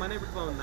ಮನೆ ಬಿಟ್ಟು ಅವನ್ನ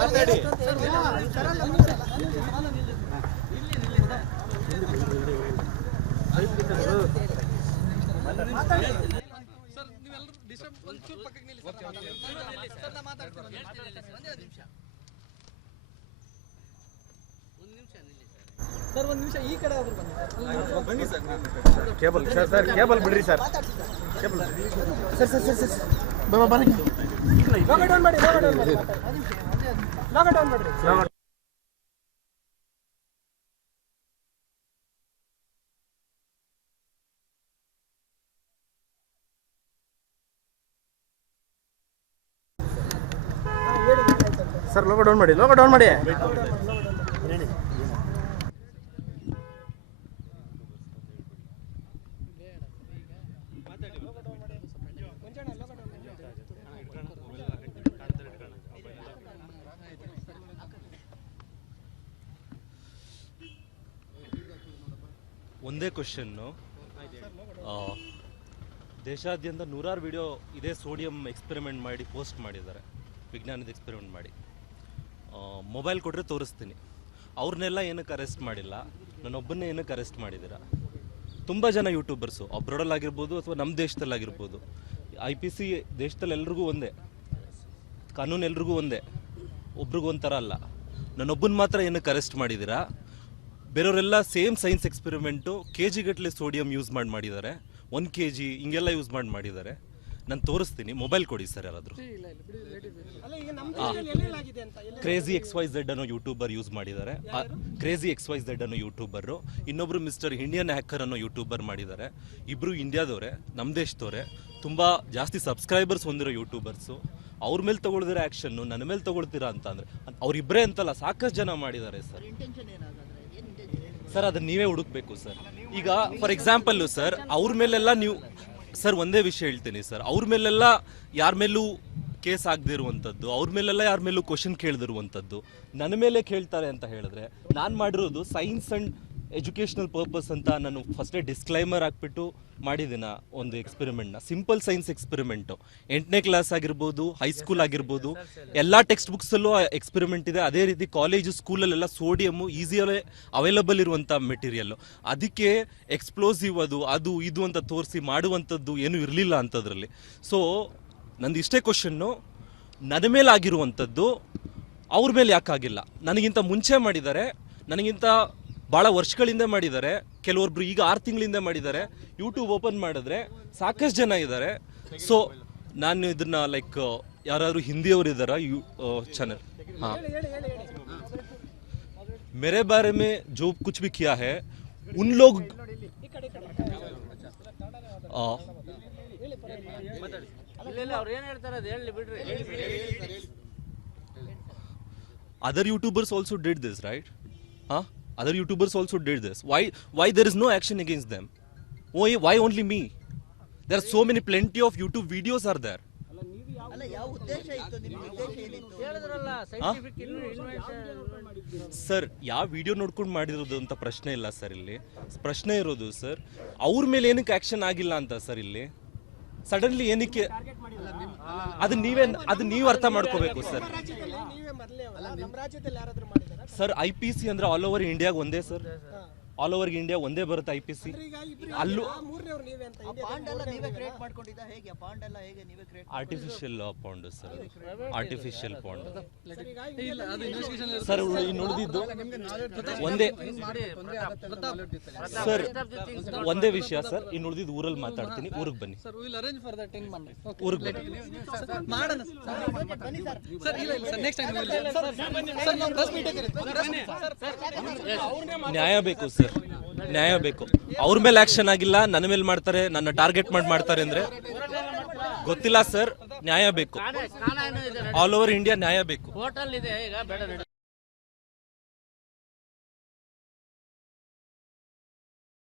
ಮಾತಾಡಿ ಹೋಗ್ತಾ ಇದ್ರೆ ಮನೆಗೆ ಮಾತಾಡಿ ಏನ್ ಹೇಳ್ತೀರಾ? ಇವತ್ತಾದ್ರೂ ಮಾತಾಡಿ ಬೈಕಿದೆ ಬೈಕಿದೆ ಬೈಕಿದೆ ಮಾತಾಡಿ ಸರ್ ಒಂದು ನಿಮಿಷ ಈ ಕಡೆ ಆದ್ರೂ ಬನ್ನಿ ಬನ್ನಿ sir cable sir sir cable ಬಿಡ್ರಿ sir. Cable sir sir sir sir ಬಾಬಾ ಬನ್ನಿ. ಲೋಗ ಡೌನ್ ಮಾಡಿ ಲೋಗ ಡೌನ್ ಮಾಡಿ. ಲೋಗ ಡೌನ್ ಮಾಡಿ. ಸರ್ ಲೋಗೋ ಡೌನ್ ಮಾಡಿ ಲೋಗೋ ಡೌನ್ ಮಾಡಿ. ಒಂದೇ ಕ್ವಶನ್ನು ದೇಶಾದ್ಯಂತ ನೂರಾರು ವಿಡಿಯೋ ಇದೇ ಸೋಡಿಯಂ ಎಕ್ಸ್ಪೆರಿಮೆಂಟ್ ಮಾಡಿ ಪೋಸ್ಟ್ ಮಾಡಿದ್ದಾರೆ. ವಿಜ್ಞಾನದ ಎಕ್ಸ್ಪೆರಿಮೆಂಟ್ ಮಾಡಿ. ಮೊಬೈಲ್ ಕೊಟ್ಟರೆ ತೋರಿಸ್ತೀನಿ. ಅವ್ರನ್ನೆಲ್ಲ ಏನಕ್ಕೆ ಅರೆಸ್ಟ್ ಮಾಡಿಲ್ಲ? ನನ್ನೊಬ್ಬನ್ನೇ ಏನಕ್ಕೆ ಅರೆಸ್ಟ್ ಮಾಡಿದ್ದೀರ? ತುಂಬ ಜನ ಯೂಟ್ಯೂಬರ್ಸು ಅಬ್ರಾಡಲ್ಲಾಗಿರ್ಬೋದು ಅಥವಾ ನಮ್ಮ ದೇಶದಲ್ಲಾಗಿರ್ಬೋದು ಐ ಪಿ ಸಿ ದೇಶದಲ್ಲಿ ಎಲ್ರಿಗೂ ಒಂದೇ. ಕಾನೂನು ಎಲ್ರಿಗೂ ಒಂದೇ. ಒಬ್ರಿಗೂ ಒಂಥರ ಅಲ್ಲ. ನನ್ನೊಬ್ಬನ ಮಾತ್ರ ಏನಕ್ಕೆ ಅರೆಸ್ಟ್ ಮಾಡಿದ್ದೀರಾ? ಬೇರೆಯವರೆಲ್ಲ ಸೇಮ್ ಸೈನ್ಸ್ ಎಕ್ಸ್ಪೆರಿಮೆಂಟು ಕೆ ಜಿಗಟ್ಟಲೆ ಸೋಡಿಯಂ ಯೂಸ್ ಮಾಡಿ ಮಾಡಿದ್ದಾರೆ. ಒನ್ ಕೆ ಜಿ ಹಿಂಗೆಲ್ಲ ಯೂಸ್ ಮಾಡಿ ಮಾಡಿದ್ದಾರೆ. ನಾನು ತೋರಿಸ್ತೀನಿ. ಮೊಬೈಲ್ ಕೊಡಿ ಸರ್ ಯಾರಾದರೂ. ಅಲ್ಲ ಈಗ ನಮ್ಮ ದೇಶದಲ್ಲಿ ಎಲ್ಲೆಲ್ಲಾಗಿದೆ ಅಂತ ಎಲ್ಲ ಕ್ರೇಜಿ ಎಕ್ಸ್ ವೈ ಝೆಡ್ ಅನ್ನೋ ಯೂಟ್ಯೂಬರ್ ಯೂಸ್ ಮಾಡಿದ್ದಾರೆ. ಕ್ರೇಜಿ ಎಕ್ಸ್ ವೈ ಝೆಡ್ ಅನ್ನೋ ಯೂಟ್ಯೂಬರು ಇನ್ನೊಬ್ರು ಮಿಸ್ಟರ್ ಇಂಡಿಯನ್ ಹ್ಯಾಕರ್ ಅನ್ನೋ ಯೂಟ್ಯೂಬರ್ ಮಾಡಿದ್ದಾರೆ. ಇಬ್ಬರು ಇಂಡಿಯಾದವರೇ ನಮ್ಮ ದೇಶದವರೇ. ತುಂಬ ಜಾಸ್ತಿ ಸಬ್ಸ್ಕ್ರೈಬರ್ಸ್ ಹೊಂದಿರೋ ಯೂಟ್ಯೂಬರ್ಸು ಅವ್ರ ಮೇಲೆ ತಗೊಳ್ದಿರೋ ಆ್ಯಕ್ಷನ್ನು ನನ್ನ ಮೇಲೆ ತಗೊಳ್ತೀರಾ ಅಂತಂದರೆ ಅವ್ರಿಬ್ಬರೇ ಅಂತಲ್ಲ ಸಾಕಷ್ಟು ಜನ ಮಾಡಿದ್ದಾರೆ ಸರ್. ಸರ್, ಅದನ್ನ ನೀವೇ ಹುಡುಕ್ಬೇಕು ಸರ್. ಈಗ ಫಾರ್ ಎಕ್ಸಾಂಪಲ್ಲು ಸರ್, ಅವ್ರ ಮೇಲೆಲ್ಲ ನೀವು, ಸರ್, ಒಂದೇ ವಿಷಯ ಹೇಳ್ತೀನಿ ಸರ್. ಅವ್ರ ಮೇಲೆಲ್ಲ ಯಾರ ಮೇಲೂ ಕೇಸ್ ಆಗದಿರುವಂಥದ್ದು ಅವ್ರ ಮೇಲೆಲ್ಲ ಯಾರ ಮೇಲೂ ಕ್ವಶನ್ ಕೇಳದಿರುವಂಥದ್ದು ನನ್ನ ಮೇಲೆ ಕೇಳ್ತಾರೆ ಅಂತ ಹೇಳಿದ್ರೆ, ನಾನು ಮಾಡಿರೋದು ಸೈನ್ಸ್ ಆ್ಯಂಡ್ ಎಜುಕೇಷನಲ್ ಪರ್ಪಸ್ ಅಂತ ನಾನು ಫಸ್ಟೇ ಡಿಸ್ಕ್ಲೈಮರ್ ಹಾಕ್ಬಿಟ್ಟು ಮಾಡಿದ್ದೀನ ಒಂದು ಎಕ್ಸ್ಪೆರಿಮೆಂಟ್ನ ಸಿಂಪಲ್ ಸೈನ್ಸ್ ಎಕ್ಸ್ಪೆರಿಮೆಂಟು ಎಂಟನೇ ಕ್ಲಾಸ್ ಆಗಿರ್ಬೋದು ಹೈಸ್ಕೂಲ್ ಆಗಿರ್ಬೋದು ಎಲ್ಲ ಟೆಕ್ಸ್ಟ್ ಬುಕ್ಸಲ್ಲೂ ಎಕ್ಸ್ಪೆರಿಮೆಂಟ್ ಇದೆ. ಅದೇ ರೀತಿ ಕಾಲೇಜು ಸ್ಕೂಲಲ್ಲೆಲ್ಲ ಸೋಡಿಯಮ್ಮು ಈಸಿಯಲ್ಲೇ ಅವೈಲಬಲ್ ಇರುವಂಥ ಮೆಟೀರಿಯಲ್ಲು ಅದಕ್ಕೆ ಎಕ್ಸ್ಪ್ಲೋಸಿವ್ ಅದು ಅದು ಇದು ಅಂತ ತೋರಿಸಿ ಮಾಡುವಂಥದ್ದು ಏನೂ ಇರಲಿಲ್ಲ ಅಂಥದ್ರಲ್ಲಿ ಸೊ ನಂದು ಇಷ್ಟೇ ಕ್ವಶನ್ನು ನನ್ನ ಮೇಲೆ ಆಗಿರುವಂಥದ್ದು ಅವ್ರ ಮೇಲೆ ಯಾಕಾಗಿಲ್ಲ? ನನಗಿಂತ ಮುಂಚೆ ಮಾಡಿದ್ದಾರೆ ನನಗಿಂತ ಭಾಳ ವರ್ಷಗಳಿಂದ ಮಾಡಿದ್ದಾರೆ ಕೆಲವೊಬ್ರು ಈಗ ಆರು ತಿಂಗಳಿಂದ ಮಾಡಿದ್ದಾರೆ ಯೂಟ್ಯೂಬ್ ಓಪನ್ ಮಾಡಿದ್ರೆ ಸಾಕಷ್ಟು ಜನ ಇದ್ದಾರೆ ಸೊ ನಾನು ಇದನ್ನ ಲೈಕ್ ಯಾರಾದ್ರು ಹಿಂದಿಯವರು ಇದ್ದಾರಾ ಯೂ ಚಾನಲ್ ಹಾಂ मेरे बारे में जो कुछ भी किया है उन लोग आ, other youtubers also did this right huh Other youtubers also did this why why there is no action against them why why only me there are so many plenty of youtube videos are there sir ಯಾವ video ನೋಡ್ಕೊಂಡು ಮಾಡಿರೋದು ಅಂತ ಪ್ರಶ್ನೆ ಇಲ್ಲ sir ಇಲ್ಲಿ ಪ್ರಶ್ನೆ ಇರೋದು sir ಅವ್ರ ಮೇಲೆ ಏನಕ್ಕೆ ಆಕ್ಷನ್ ಆಗಿಲ್ಲ ಅಂತ ಸರ್ ಇಲ್ಲಿ ಸಡನ್ಲಿ ಏನಕ್ಕೆ ಅದು ನೀವೇ ಅದು ನೀವು ಅರ್ಥ ಮಾಡ್ಕೋಬೇಕು ಸರ್. ನೀವೇ ಮೊದಲೇ ನಮ್ಮ ರಾಜ್ಯದಲ್ಲಿ ಯಾರಾದ್ರೂ ಮಾಡಿದಾರ? ಸರ್ ಐ ಪಿ ಸಿ ಅಂದ್ರೆ ಆಲ್ ಓವರ್ ಇಂಡಿಯಾಗ ಒಂದೇ ಸರ್. ಆಲ್ ಓವರ್ ಇಂಡಿಯಾ ಒಂದೇ ಬರುತ್ತೆ ಐ ಪಿ ಸಿ ಅಲ್ಲೂ ಮೂರನೇವ್ರು ನೀವೇ ಅಂತ ಆ ಪಾಂಡ್ ನೀವೇ ಕ್ರಿಯೇಟ್ ಮಾಡ್ಕೊಂಡಿದ್ದ ಹೇಗೆ? ಪಾಂಡ್ ಹೇಗೆ ನೀವೇ create artificial pond sir artificial pound sir ನುಡಿದಿದ್ದು sir. ಇನ್ನು ಉಳಿದಿದ್ದು ಒಂದೇ ಸರ್ ಒಂದೇ ವಿಷಯ ಸರ್ ಇನ್ನು ಉಳಿದಿದ್ದು ಊರಲ್ಲಿ ಮಾತಾಡ್ತೀನಿ ಊರಿಗೆ ಬನ್ನಿ. Sir will arrange for that thing ಬನ್ನಿ. ಊರಿಗೆ ಬನ್ನಿ. ಮಾಡೋಣ ಸರ್. ಇಲ್ಲ ಇಲ್ಲ ಸರ್ ನೆಕ್ಸ್ಟ್ ಟೈಮ್ ಸರ್ ನಾವು ಪ್ರೆಸ್ ಮೀಟ್ ನ್ಯಾಯ ಬೇಕು ಸರ್ ನ್ಯಾಯ ಬೇಕು. ಅವ್ರ ಮೇಲೆ ಆಕ್ಷನ್ ಆಗಿಲ್ಲ, ನನ್ನ ಮೇಲೆ ಮಾಡ್ತಾರೆ, ನನ್ನ ಟಾರ್ಗೆಟ್ ಮಾಡಿ, ಮಾಡ್ತಾರೆ ಅಂದ್ರೆ ಗೊತ್ತಿಲ್ಲ ಸರ್ ನ್ಯಾಯ ಬೇಕು. ಆಲ್ ಓವರ್ ಇಂಡಿಯಾ ನ್ಯಾಯ ಬೇಕು.